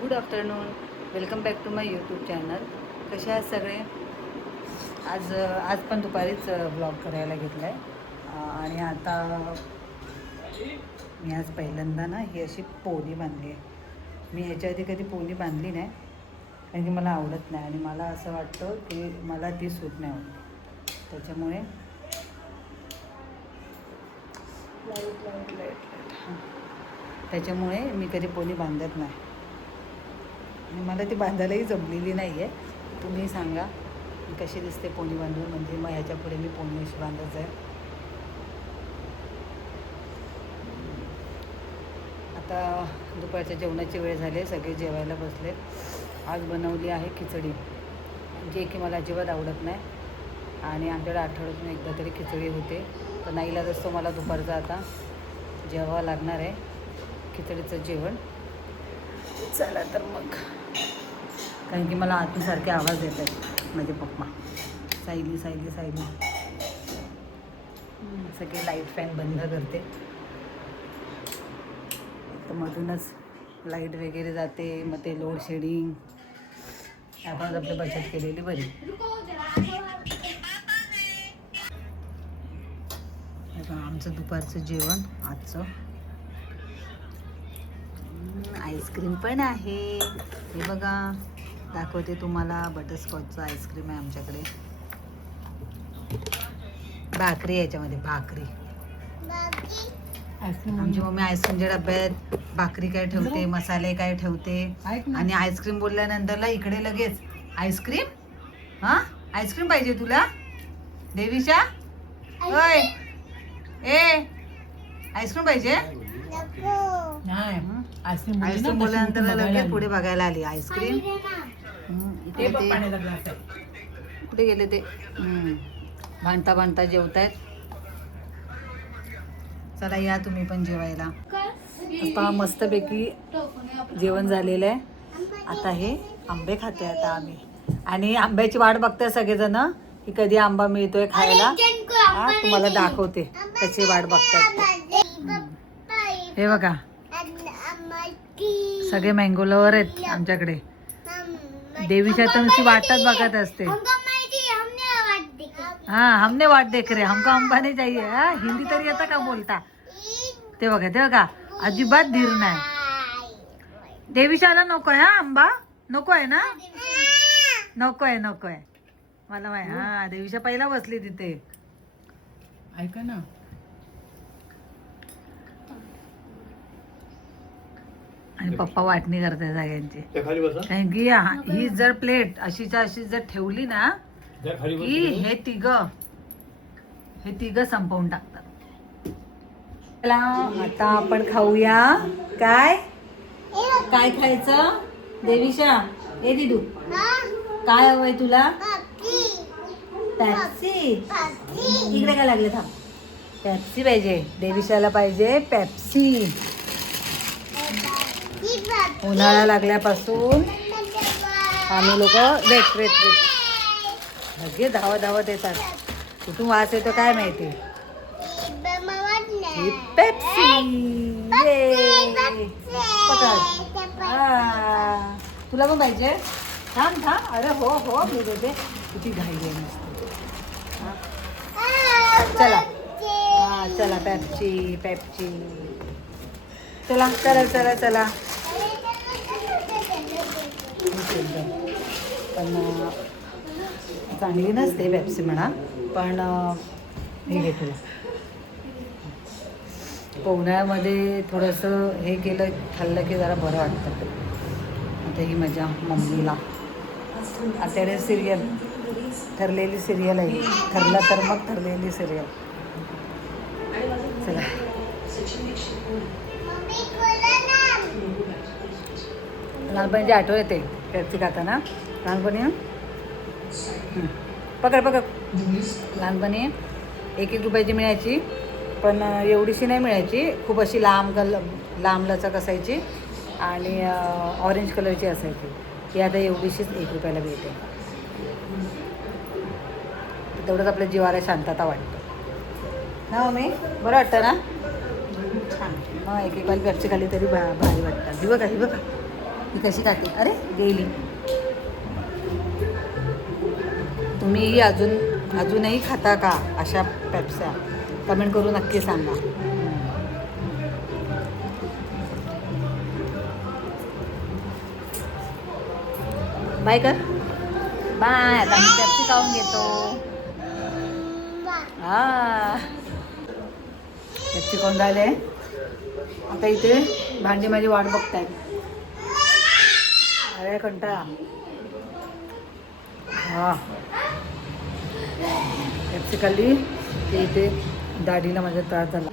Good afternoon. Welcome back to my YouTube channel. कसे आहेत सगळे? आज पण दुपारीच ब्लॉग करायला घेतला आहे. आणि आता मी आज पहिल्यांदा ना ही अशी पोनी बांधली आहे. मी ह्याच्या आधी कधी पोनी बांधली नाही, कारण की मला आवडत नाही आणि मला असं वाटतं की मला ती सूट नाही होत. त्याच्यामुळे त्याच्यामुळे मी कधी पोनी बांधत नाही आणि मला ती बांधायलाही जमलेली नाही आहे. तुम्ही सांगा कशी दिसते पोनी बांधून, म्हणजे मग ह्याच्या पुढे मी पोनी अशी बांधायचं आहे. आता दुपारच्या जेवणाची वेळ झाली, सगळे जेवायला बसले. आज बनवली आहे खिचडी, जे की मला अजिबात आवडत नाही आणि आमच्याकडे आठवड्यातून एकदा तरी खिचडी होते. तर नाईलाज असतो मला दुपारचा आता जेवावं लागणार आहे खिचडीचं जेवण. चला तर मग, कारण की मला आतूसारखे आवाज येत आहेत माझे पप्पा, सायली सायली सायली. सगळे लाईट फॅन बंद करते, तर मधूनच लाईट वगैरे जाते, मग ते लोड शेडिंग. आपण आपली बचत केलेली बरी. आमचं दुपारचं जेवण आजचं आईस्क्रीम पण आहे. हे बघा, दाखवते तुम्हाला. बटरस्कॉचचं आईस्क्रीम आहे आमच्याकडे. भाकरी याच्यामध्ये, भाकरी. आमची मम्मी आईस्क्रीमच्या डब्यात भाकरी काय ठेवते, मसाले काय ठेवते, आणि आईस्क्रीम बोलल्यानंतरला इकडे लगेच आईस्क्रीम. हां, आईस्क्रीम पाहिजे तुला देवीच्या? होय, ए आईस्क्रीम पाहिजे? आईस्क्रीम बोलल्यानंतर लगेच पुढे बघायला आली आईस्क्रीम. कुठे गेले ते? भांडता भांडता जेवतायत. चला या तुम्ही पण जेवायला. आता मस्तपैकी जेवण झालेलं आहे. आता हे आंबे खाते आता आम्ही, आणि आंब्याची वाट बघताय सगळेजण की कधी आंबा मिळतोय खायला. तुम्हाला दाखवते कशी वाट बघतायत. हे बघा, सगळे मँगो लवर आहेत आमच्याकडे. देवीच्या तर नुसती वाटच बघत असते. हाँ, हमने वाट देख रहे, हमको आंबा नहीं चाहिए. हिंदी तरी येतं का बोलता? ते बघा अजिबात धीर नाही. देवीशाला नको आहे. आंबा नको आहे ना? नको आहे मला माहिती. हा, देवीशा पहिला बसली तिथे. ऐका ना, आणि पप्पा वाटणी करते सगळ्यांची. कारण की ही जर प्लेट अशीच्या अशी जर ठेवली ना की हे तिघ संपवून टाकतात. चला आता आपण खाऊया. काय काय खायचं देवीशा? ए दिदू, काय हवंय तुला? पेप्सी. इकडे काय लागले? थांब. पेप्सी पाहिजे देवीशाला, पाहिजे पेप्सी. उन्हाळा लागल्यापासून आम्ही लोक वेट लगेच धावत येतात. कुठून वास येतो काय माहिती. ही पेप्सी. तुला पण पाहिजे? थांब. अरे हो मी देते. किती घाई आहे मस्त. चला पेप्सी. चला. पण चांगली नसते पेप्सी म्हणा, पण हे घे तुला. उन्हाळ्यामध्ये थोडंसं हे खाल्लं की जरा बरं वाटतं. आता ही माझ्या मम्मीला आता सिरियल, ठरलेली सिरियल आहे. ठरलं तर मग ठरलेली सिरियल. चला, लहानपणीची आठवण येते पेप्सी खाताना. लहानपणी पकड लहानपणी 1-1 रुपयाची मिळायची, पण एवढीशी नाही मिळायची. खूप अशी लांब लचक असायची आणि ऑरेंज कलरची असायची. ती आता एवढीशीच 1 रुपयाला मिळते. तेवढंच आपल्या जीवाला शांतता वाटतं ना मम्मी? बरं वाटतं ना? छान. मग 1-1 वाली पेप्सी खाली तरी भारी वाटतं. ही बघा ही कशी खाते? अरे गेली. तुम्ही अजूनही खाता का अशा पेप्स्या? कमेंट करून नक्की सांगा. बाय कर. बाय. आता मी पेप्सी खाऊन घेतो. हा पेप्सी खाऊन झाले. आता इथे भांडी माझी वाट बघतायत. अरे कंटाळा. हा पेप्सी खाल्ली की इथे दाढीला माझा त्रास झाला.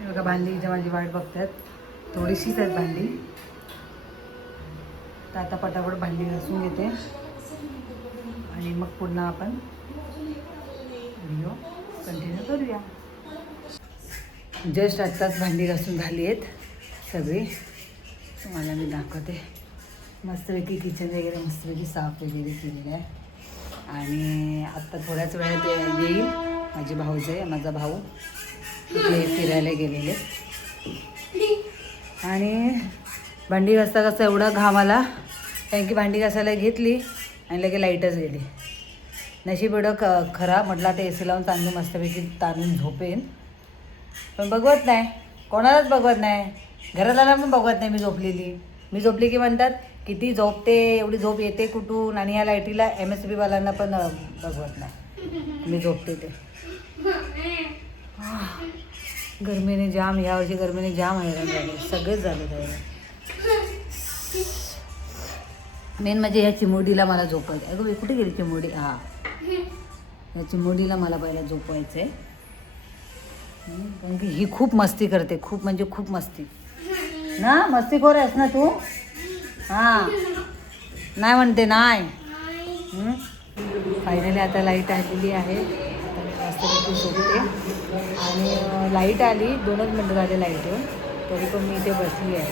बघा भांडी इथे माझी वाट बघतात. थोडीशीच आहेत भांडी. तर आता पटापट भांडी घासून घेते आणि मग पुन्हा आपण व्हिडिओ कंटिन्यू करूया. जस्ट आत्ताच भांडी घासून झाली आहेत सगळी. तुम्हाला मी दाखवते. मस्तपैकी किचन वगैरे मस्तपैकी साफ वगैरे केलेलं आहे. आणि आत्ता थोड्याच वेळात येईल माझी भाऊजाई, माझा भाऊ इथे फिरायला गेलेले. आणि भांडी घासता घासता एवढा घाम आला कारण की भांडी घासायला घेतली आणि लगे लाईटच गेली. नशीब एवढं खरा म्हटलं आता ए सी लावून चांगलं मस्तपैकी ताणून झोपेन. पण बघवत नाही, कोणालाच बघवत नाही. घराला पण बघवत नाही मी झोपली की म्हणतात किती झोपते, एवढी झोप येते कुठून. आणि या लाईटीला MSB वाल्यांना पण बघवत नाही मी झोपते ते. गरमीने जाम, यावर्षी गरमीने जाम हैराण झाले, सगळेच झाले त्याला. मेन म्हणजे ह्या चिमुरडीला मला झोपायचं. अगं कुठे गेली चिमुरडी? हां या चिमुरडीला मला पहिला झोपवायचं आहे. कारण की ही खूप मस्ती करते, खूप म्हणजे खूप मस्ती ना. मस्तीखोर आहेस ना तू? हां नाही म्हणते नाही. फायनली आता लाईट आलेली आहे. आता मी मस्तपैकी झोपते. आणि लाईट आली 2च मिनटं झाले लाईट येऊन, तरी पण मी इथे बसली आहे.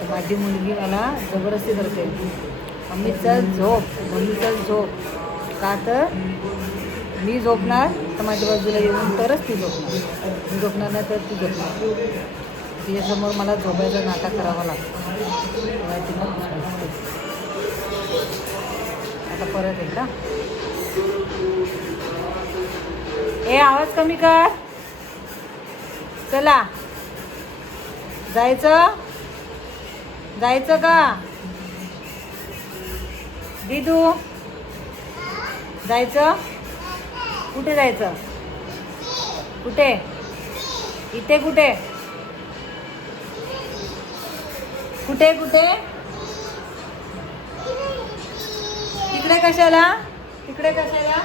तर माझी मुलगी मला जबरदस्ती करते, मम्मी चल झोप, मम्मी चल झोप. का तर मी झोपणार तर माझ्या बाजूला येऊन तरच ती झोपणार. मी झोपणार नाही तर ती झोपणार. तिच्यासमोर मला झोपायचा नाटक करावा लागतो. ती मग झोपते. आता परत एकदा ए आवाज कमी कर. चला जायचं का दीदू? जायचं? कुठे जायचं? कुठे? इथे कुठे? कुठे कुठे? तिकडे कशाला? तिकडे कशाला?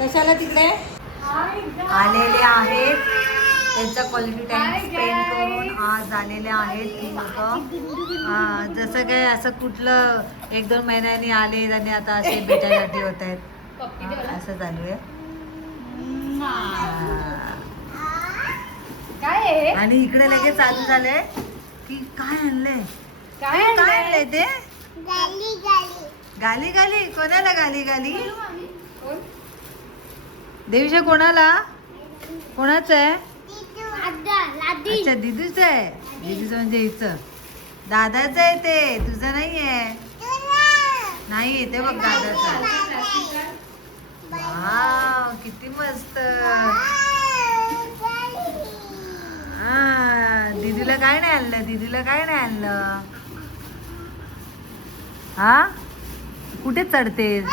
कशाला तिकडे? आलेले आहेत त्यांचा क्वालिटी टाईम स्पेंड करून आज आलेले आहेत ती लोक. जसं काय असं कुठलं 1-2 महिन्यांनी आले आणि आता असे भेटायसाठी होत आहेत असं चालू आहे. काय आणि इकडे लगेच चालू झालंय की काय आणलंय, काय आणलंय ते? गाली गाली. कोणाला गाली गाली? देवीच्या कोणाला? कोणाचं आहे? अच्छा दिदूच आहे. दिदूचं म्हणजे हिचं दादाचं आहे ते, तुझं नाही आहे. नाही ते बघ दादाचं. वाव किती मस्त. दीदीला काय नाही आणलं? दीदीला काय नाही आणलं? हा कुठे चढतेस?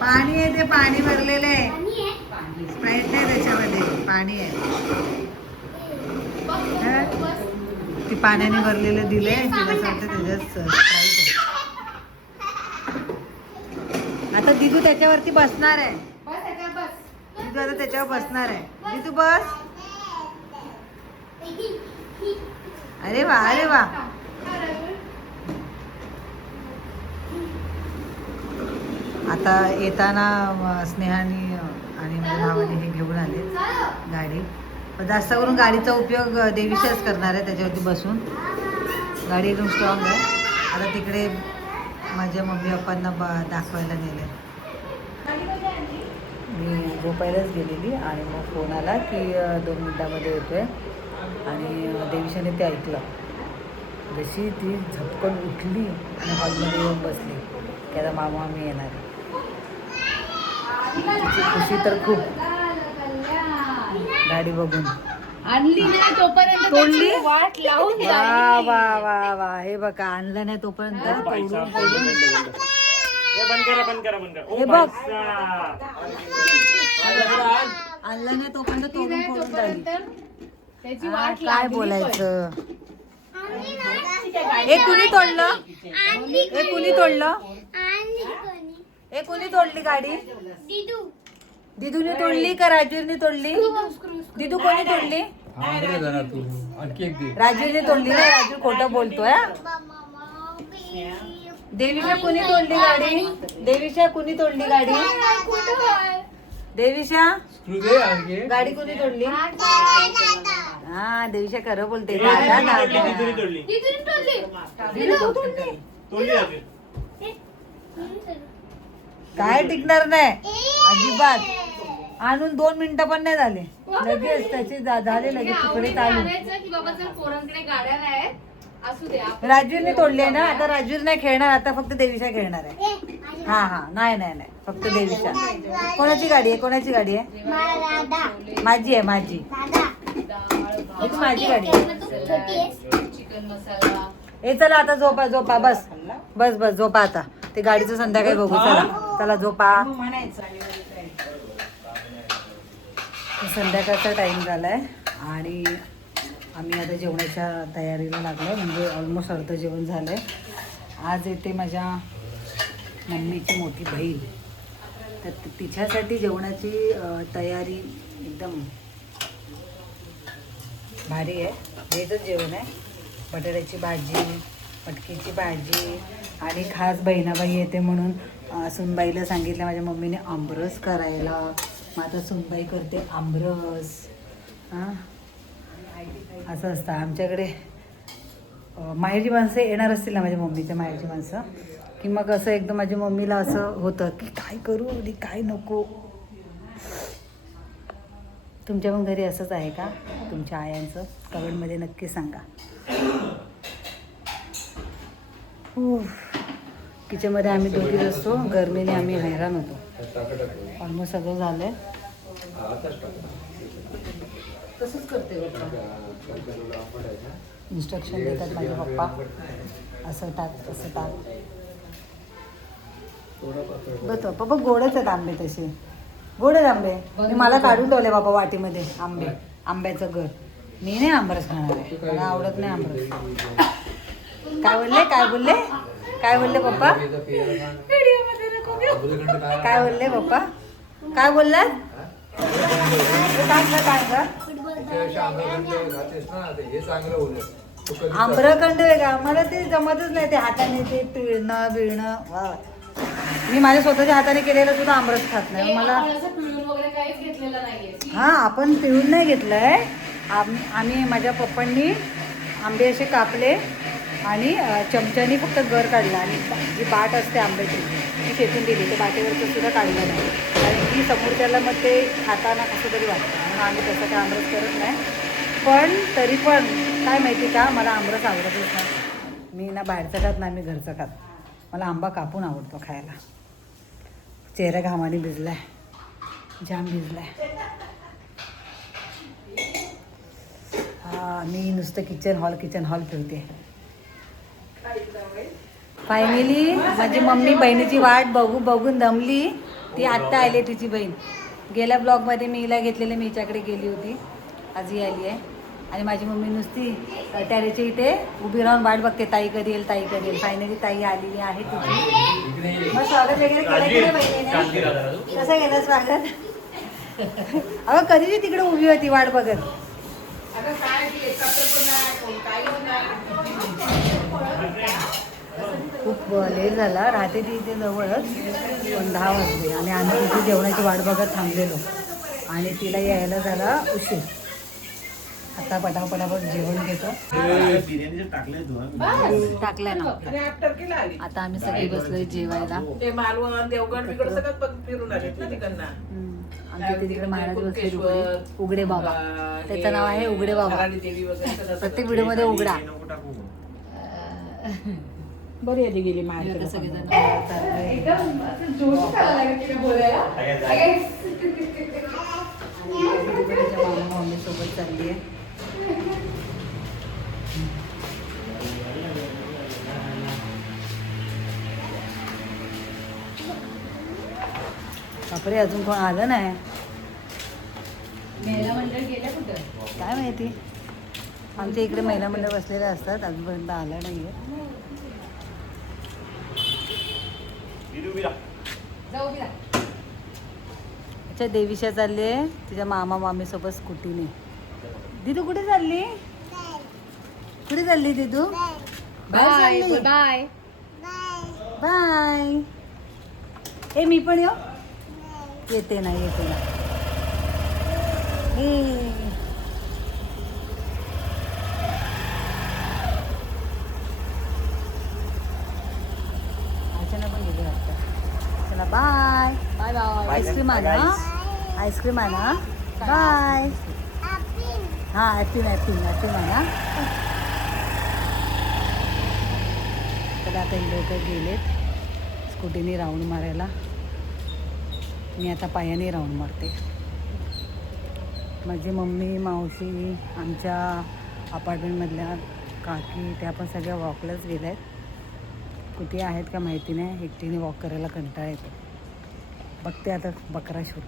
पाणी आहे ते, पाणी भरलेलं आहे. स्प्राईट नाही त्याच्यामध्ये, पाणी आहे. ती पाण्याने भरलेलं दिलंय तिला, सांगते त्याच्यात स्प्राईट आहे. आता दिदू त्याच्यावरती बसणार आहे. दिदू आता त्याच्यावर बसणार आहे. दिदू बस. अरे वा अरे वा. आता येताना स्नेहाने आणि माझ्या भावाने हे घेऊन आले गाडी. पण जास्त करून गाडीचा उपयोग देवीशाच करणार आहे त्याच्यावरती बसून. गाडी एकदम स्ट्रॉंग आहे. आता तिकडे माझ्या मम्मी पप्पांना दाखवायला नेले. मी झोपायलाच गेलेली आणि मग फोन आला की 2 मिनटामध्ये येतो आहे. आणि देवीशाने ते ऐकलं. जशी ती झपकन उठली आणि हॉलमध्ये येऊन बसली की आता मामा मी येणार आहे. तिची खुशी तर खूप गाडी बघून. आणली नाही तोपर्यंत तोडली? त्याची वाट लावून वा वा वा वा, हे बघा आणलं नाही तोपर्यंत तोडून तोडून हे बघ, आणलं नाही तोपर्यंत तोडून फोडून राहिली. त्याची हा, वाट काय लागली बोलायचं. हे कुणी तोडलं? हे कुणी तोडलं? हे कुणी तोडली गाडी? दिदूने तोडली का राजवीरने तोडली? दिदू कोणी तोडली? राजवीरने तोडली ना. राजवीर खोटं बोलतोय. देवीशा कुणी तोडली गाडी? देवीशा कुणी तोडली गाडी? देवीशा गाडी कुणी तोडली? हा, देवीशा खरं बोलते. दादा काय टिकणार नाही अजिबात. आणून 2 मिनिटं पण नाही झाले, लगेच त्याचे झाले लगेच तुकडे चालू. राजवीरने तोडले ना. आता राजवीर नाही खेळणार, आता फक्त देवीशा खेळणार आहे. हा हा, नाही नाही नाही, फक्त देवीशा. कोणाची गाडी आहे? कोणाची गाडी आहे? माझी आहे, माझी. माझी गाडी आहे. चिकन मसाला. ए चला आता झोपा झोपा, बस बस बस झोपा आता. ते गाडीचं संध्याकाळी बघू. चला चला झोपा. संध्याकाळचा टाइम झालाय आणि आम्ही आता जेवणाच्या तयारीला लागलो. म्हणजे ऑलमोस्ट अर्ध जेवण झालंय. आज येते माझ्या मम्मीची मोठी बहीण, तर तिच्यासाठी जेवणाची तयारी एकदम भारी आहे. व्हेजच जेवण आहे. बटाट्याची भाजी, मटकीची भाजी आणि खास बहिणाबाई येते म्हणून सुनबाईला सांगितलं माझ्या मम्मीने आमरस करायला. मग आता सुनबाई करते आमरस. हां, असं असतं आमच्याकडे. माहेरची माणसं येणार असतील ना, माझ्या मम्मीच्या माहेरची माणसं, की मग असं एकदम माझ्या मम्मीला असं होतं की काय करू आणि काय नको. तुमच्या पण घरी असंच आहे का? तुमच्या आयांचं कमेंटमध्ये नक्की सांगा. किचनमध्ये आम्ही दोघीच असतो. गरमीने आम्ही हैराण होतो. ऑलमोस्ट सगळं झालं आहे. तसंच करते इन्स्ट्रक्शन देतात माझे पप्पा. असं टाक, तसं टाक. बघ पप्पा, गोडच आहेत आंबे. तसे गोड आहेत आंबे. मी मला काढून ठेवले बाबा वाटीमध्ये आंबे. आंब्याचं घर. मी नाही आंबरस खाणार आहे, मला आवडत नाही आंबरस. काय बोलले? काय बोलले? काय बोलले पप्पा? काय बोलले पप्पा? काय बोललात? आम्रखंड वेगळा, मला ते जमतच नाही. ते हाताने ते पिळणं बिळणं. वा, मी माझ्या स्वतःच्या हाताने केलेलं सुद्धा आमरस खात नाही मला. हा, आपण पिळून नाही घेतलंय. आम्ही माझ्या पप्पांनी आंबे असे कापले आणि चमच्यानी फक्त गर काढला आणि जी बाट असते आंब्याची ती फेकून दिली. ते बाटेवरचं सुद्धा काढलं नाही, कारण की समोरच्याला मग ते खाताना कसं तरी वाटतं. म्हणून आम्ही तसं काय आमरस करत नाही. पण तरी पण काय माहिती का, मला आमरस आवडतच नाही. मी ना बाहेरचं खात नाही, मी घरचं खात. मला आंबा कापून आवडतो खायला. चेहरा घामाने भिजलाय, जाम भिजलाय. मी नुसतं किचन हॉल फिरते. फायनली माझी मम्मी बहिणीची वाट बघून दमली. ती आत्ता आली, तिची बहीण. गेल्या ब्लॉगमध्ये मी हिला घेतलेले, मी हिच्याकडे गेली होती. आज ही आली आहे आणि माझी मम्मी नुसती टॅरेच्या इथे उभी राहून वाट बघते, ताई कधी येईल, ताई कधी येईल. फायनली ताई आलेली आहे तुझी. मग स्वागत वगैरे केलं की नाही बहिणीने? कसं केलं स्वागत? अगं कधीची तिकडे उभी होती वाट बघत. खूप लेट झाला. राहते ती इथे जवळच, पण 10 वाजले आणि आम्ही तिथे जेवणाची वाट बघत थांबलेलो आणि तिला यायला झाला उशीर. आता पटापट जेवण घेतो. टाकलंय ना. आता आम्ही सगळे बसलोय जेवायला. आमच्या इथे तिकडे महाराज बसले उघडे बाबा. त्याचं नाव आहे उघडे बाबा. प्रत्येक व्हिडिओमध्ये उघडा. बरी आधी गेली आता माहेर सगळेजण मामा मम्मी सोबत चालली आहे. बापरे अजून कोण आलं नाही. महिला मंडळ गेलं कुठं? काय माहिती. आमच्या इकडे महिला मंडळ बसलेले असतात. अजूनपर्यंत आलं नाही आहे. जाऊ द्या. अच्छा देवीशा चालली आहे तिच्या मामा मामीसोबत स्कूटीने. दिदू कुठे चालली? कुठे चालली दिदू? Bye bye. बाय. ए मी पण येऊ? येते ना येते ना. अर्चना पण गेली वाटतं. चला बाय बाय बाय. आईस्क्रीम आणा. आईस्क्रीम आणा. बाय. हां ॲपिन ॲपिन ॲपिन आणा. तर आता ही लोक गेलेत स्कूटीने राऊंड मारायला. मी आता पायाने राऊंड मारते. माझी मम्मी मावशी आमच्या अपार्टमेंटमधल्या काकी त्या पण सगळ्या वॉकलाच गेल्या आहेत. कुठे आहेत का माहिती नाही. एकटीने वॉक करायला कंटाळा येतो. बघते आता बकरा शूट.